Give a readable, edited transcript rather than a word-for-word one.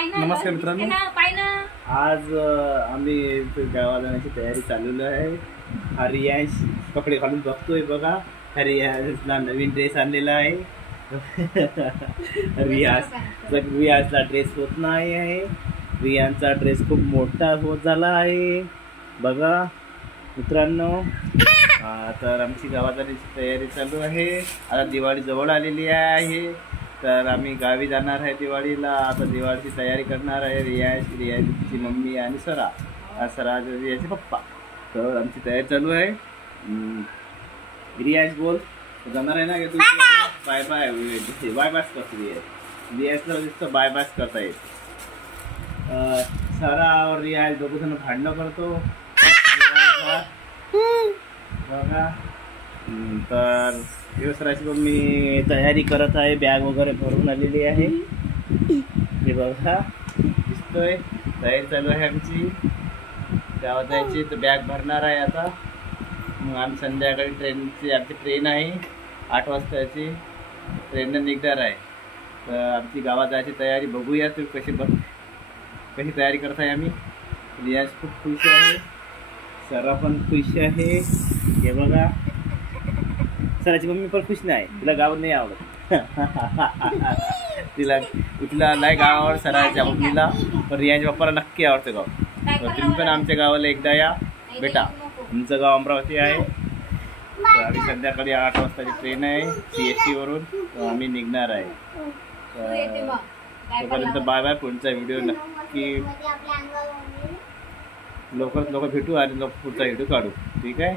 नमस्कार मित्रांनो, आज आम्ही गावाला जाण्याची तयारी चालवली आहे. हा रियांश कपडे घालून बघतोय बघा. रियांशला नवीन ड्रेस आणलेला आहे. रियांशला ड्रेस होत नाही आहे. रियांशचा ड्रेस खूप मोठा होत झाला आहे बघा मित्रांनो. तर आमची गावात जाण्याची तयारी चालू आहे. आता दिवाळी जवळ आलेली आहे, तर आम्ही गावी जाणार आहे दिवाळीला. आता दिवाळीची तयारी करणार आहे रियांशची मम्मी आणि सरा रियांशचे पप्पा. तर आमची तयारी चालू आहे. रियांश बोल, जाणार आहे ना तू? बाय बाय बाय बाय करतो रियांशला नुसतं बाय बाय करता येत. सरा और रियांश दोघं जण भांडणं करतो बघा. तर दिवसराची पण मी तयारी करत आहे. बॅग वगैरे भरून आलेली आहे हे बघा, दिसतोय. तयारी चालू आहे आमची गावात जायची. तर बॅग भरणार आहे आता. मग आम्ही संध्याकाळी आमची ट्रेन आहे 8 वाजताची. ट्रेननं निघणार आहे. तर आमची गावात जायची तयारी बघूया तुम्ही कशी तयारी करताय आम्ही. रियाज खूप खुश आहे, सरा पण खुश आहे हे बघा. सराची मम्मी पण खुश नाही, तिला गाव नाही आवडत. तिला नाही गाव आवडत सराच्या मम्मीला, पण रियांच्या पप्पाला नक्की आवडतं गाव. तर तुम्ही पण आमच्या गावाला एकदा या बेटा. आमचं गाव अमरावती आहे. तर आम्ही संध्याकाळी 8 वाजताची ट्रेन आहे CST वरून. तर आम्ही निघणार आहे. तोपर्यंत बाय बाय. पुढचा व्हिडिओ नक्की लवकरात लवकर भेटू आणि पुढचा व्हिडिओ काढू. ठीक आहे.